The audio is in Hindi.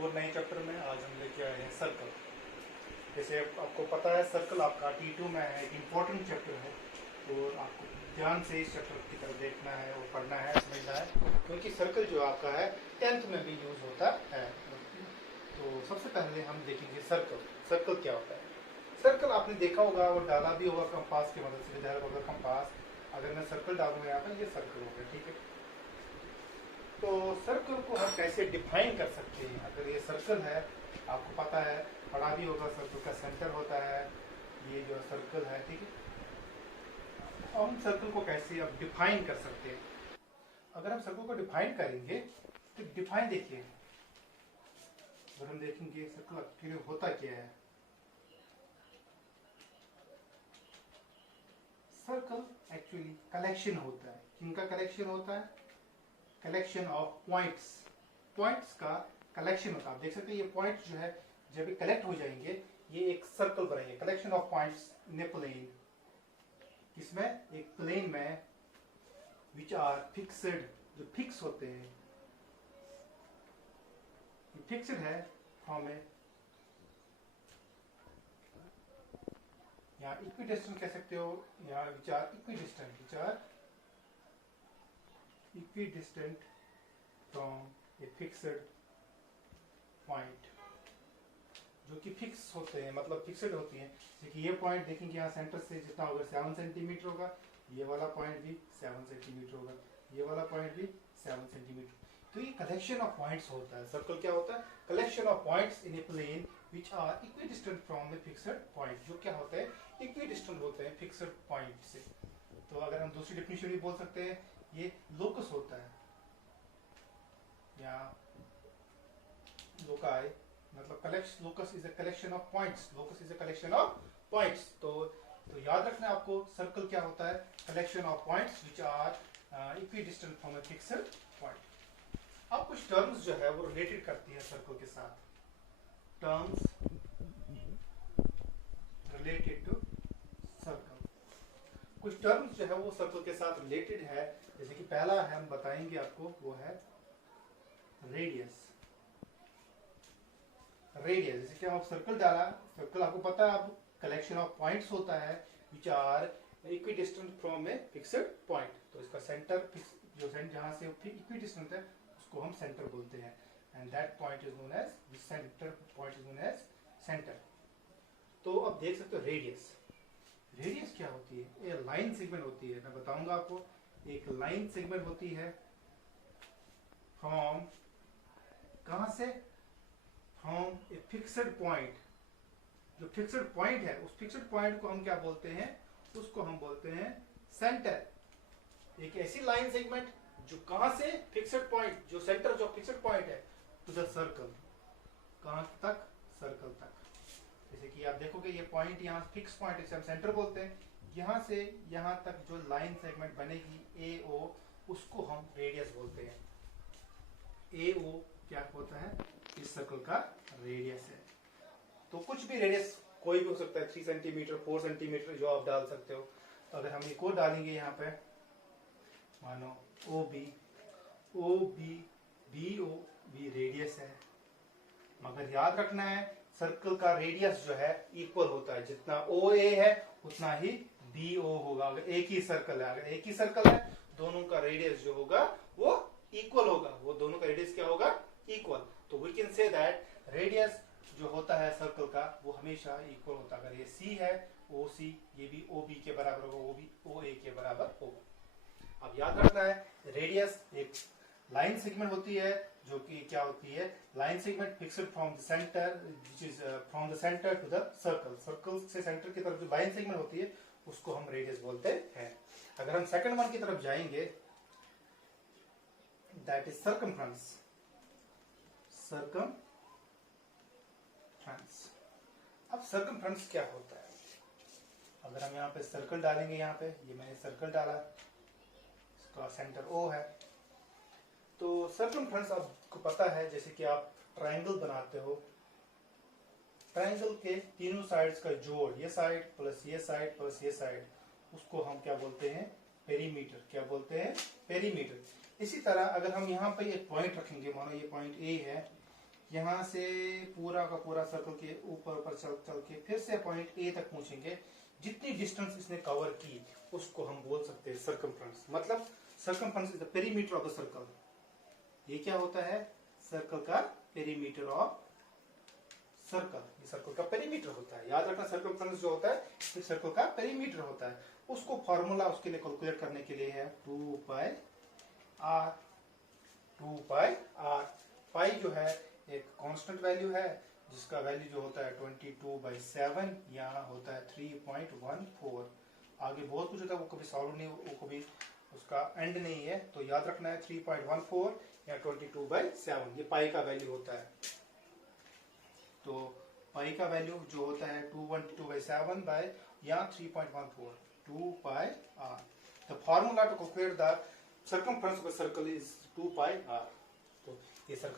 और नए चैप्टर में आज हम लेके आए हैं सर्कल। जैसे आपको पता है सर्कल आपका T2 में है, एक इम्पोर्टेंट चैप्टर है, तो आपको ध्यान से इस चैप्टर की तरफ देखना है और पढ़ना है, समझना है, क्योंकि सर्कल जो आपका है 10th में भी यूज होता है। तो सबसे पहले हम देखेंगे सर्कल। सर्कल क्या होता है? सर्कल आपने देखा होगा और डाला भी होगा कंपास की मदद से। इधर होगा कंपास, अगर मैं सर्कल डालूंगा यहाँ पर, ये सर्कल होगा, ठीक है। तो सर्कल को हम कैसे डिफाइन कर सकते हैं? अगर ये सर्कल है, आपको पता है, पढ़ा भी होगा, सर्कल का सेंटर होता है, ये जो सर्कल है, ठीक है। हम सर्कल को कैसे अब डिफाइन कर सकते हैं? अगर हम सर्कल को डिफाइन करेंगे तो डिफाइन देखिए, अगर हम देखेंगे सर्कल एक्चुअली होता क्या है। सर्कल एक्चुअली कलेक्शन होता है। किनका कलेक्शन होता है? Collection of points. पॉइंट्स का कलेक्शन होता है। आप देख सकते हैं ये पॉइंट्स जो है जब ये कलेक्ट हो जाएंगे ये एक सर्कल बनेंगे। Collection of points in a plane, इसमें एक प्लेन में विच आर फिक्स्ड, जो फिक्स होते हैं, ये फिक्स्ड है फॉर्म में, यहाँ इक्विडिस्टेंट कह सकते हो, यहाँ which are equidistant, which are equidistant from a fixed point, जो कि फिक्स होते हैं, मतलब फिक्स्ड होती हैं। देखिए ये पॉइंट देखेंगे यहाँ सेंटर से जितना होगा 7 सेंटीमीटर होगा, ये वाला पॉइंट भी 7 सेंटीमीटर होगा, ये वाला पॉइंट भी 7 सेंटीमीटर। तो ये कलेक्शन ऑफ पॉइंट्स होता है। सर्कल क्या होता है? Collection of points in a plane which are equidistant from the fixed point, जो क्या होता है? इक्विडिस्टेंट होते हैं फिक्स्ड पॉइंट से। तो अगर हम दूसरी डेफिनेशन भी बोल सकते हैं, ये लोकस होता है, या लोकाई, मतलब locus is a collection of points. Locus is a collection of points. तो याद रखना है आपको, सर्कल क्या होता है? Collection of points which are equidistant from a fixed point. अब कुछ टर्म्स जो है वो रिलेटेड करती है सर्कल के साथ। टर्म्स रिलेटेड टू सर्कल, कुछ टर्म्स जो है वो सर्कल के साथ रिलेटेड है। जैसे कि पहला है, हम बताएंगे आपको, वो है रेडियस। रेडियस, जैसे कि आप सर्कल डाला, सर्कल आपको पता है अब कलेक्शन ऑफ पॉइंट्स होता है which are equidistant from a fixed point. तो इसका सेंटर जो जहां से इक्विडिस्टेंट है उसको हम सेंटर बोलते हैं, and that point is known as centre. Point is known as centre. तो अब देख सकते हो रेडियस। रेडियस क्या होती है? ये लाइन सेगमेंट होती है। मैं बताऊंगा आपको, एक लाइन सेगमेंट होती है फ्रॉम, कहां से? From a fixed point. जो फिक्स्ड पॉइंट है उस फिक्स्ड पॉइंट को हम क्या बोलते हैं? उसको हम बोलते हैं सेंटर। एक ऐसी लाइन सेगमेंट जो कहां से? फिक्स्ड पॉइंट, जो सेंटर, जो फिक्स्ड पॉइंट है, टू द सर्कल। कहां तक? सर्कल तक। जैसे कि आप देखोगे ये पॉइंट यहाँ फिक्स पॉइंट, इसे हम सेंटर बोलते हैं। यहां से यहां तक जो लाइन सेगमेंट बनेगी ए ओ, उसको हम रेडियस बोलते हैं। ए ओ क्या होता है? इस सर्कल का रेडियस है। तो कुछ भी रेडियस कोई भी हो सकता है, 3 सेंटीमीटर, 4 सेंटीमीटर, जो आप डाल सकते हो। तो अगर हम एक और डालेंगे यहाँ पे, मानो O B, O B, B O B radius है। मगर याद रखना है सर्कल का रेडियस जो है इक्वल होता है, जितना ओ ए है उतना ही बी ओ होगा। अगर एक ही सर्कल है, अगर एक ही सर्कल है, दोनों का रेडियस जो होगा वो इक्वल होगा। वो दोनों का रेडियस क्या होगा? इक्वल। तो we can say that radius जो होता है सर्कल का वो हमेशा इक्वल होता है। अगर ये सी है, ओ सी, ये भी ओ बी के बराबर होगा, वो भी ओ ए के बराबर होगा। अब याद रखना है रेडियस एक लाइन सेगमेंट होती है, जो कि क्या होती है? Line segment fixed from the centre, which is from the centre to the circle. Circle से सेंटर की तरफ जो लाइन सेगमेंट होती है उसको हम रेडियस बोलते हैं। अगर हम सेकंड वन की तरफ जाएंगे, दैट इज सर्कमफ्रेंस। सर्कमफ्रेंस। अब सर्कमफ्रेंस क्या होता है? अगर हम यहाँ पे सर्कल डालेंगे, यहाँ पे ये मैंने सर्कल डाला, इसका सेंटर ओ है। तो सर्कमफ्रेंस आपको पता है, जैसे कि आप ट्रायंगल बनाते हो, ट्रायंगल के तीनों साइड्स का जोड़, ये साइड प्लस ये साइड प्लस ये साइड, उसको हम क्या बोलते हैं? पेरीमीटर। क्या बोलते हैं? पेरीमीटर। इसी तरह अगर हम यहाँ पे एक पॉइंट रखेंगे, मानो ये पॉइंट ए है, यहाँ से पूरा का पूरा सर्कल के ऊपर ऊपर चल चल के फिर से पॉइंट ए तक पहुंचेंगे। जितनी डिस्टेंस इसने कवर की उसको हम बोल सकते हैं सर्कमफ्रेंस। मतलब circumference is the perimeter of the circle. ये क्या होता है? सर्कल का पेरीमीटर ऑफ सर्कल। ये सर्कल का पेरीमीटर होता है। याद रखना, सर्कमफ्रेंस जो होता है ये सर्कल का पेरीमीटर होता है। उसको फॉर्मूला उसके लिए कैलकुलेट करने के लिए है 2 पाई आर। 2 pi are. पाई जो है एक कांस्टेंट वैल्यू है जिसका वैल्यू जो होता है 22/7, यहाँ होता है 3.14। आगे बहुत कुछ होता है, वो कभी सॉल्व नहीं, वो कभी उसका एंड नहीं है, तो याद रखना है 3.14 या 22/7 ये पाई का वैल्यू होता है। तो पाई का वैल्यू जो होता है 212/7 बाय या 3.14 2 pi r. The formula to calculate the circumference of a circle is 2 pi r। तो ये सर्कल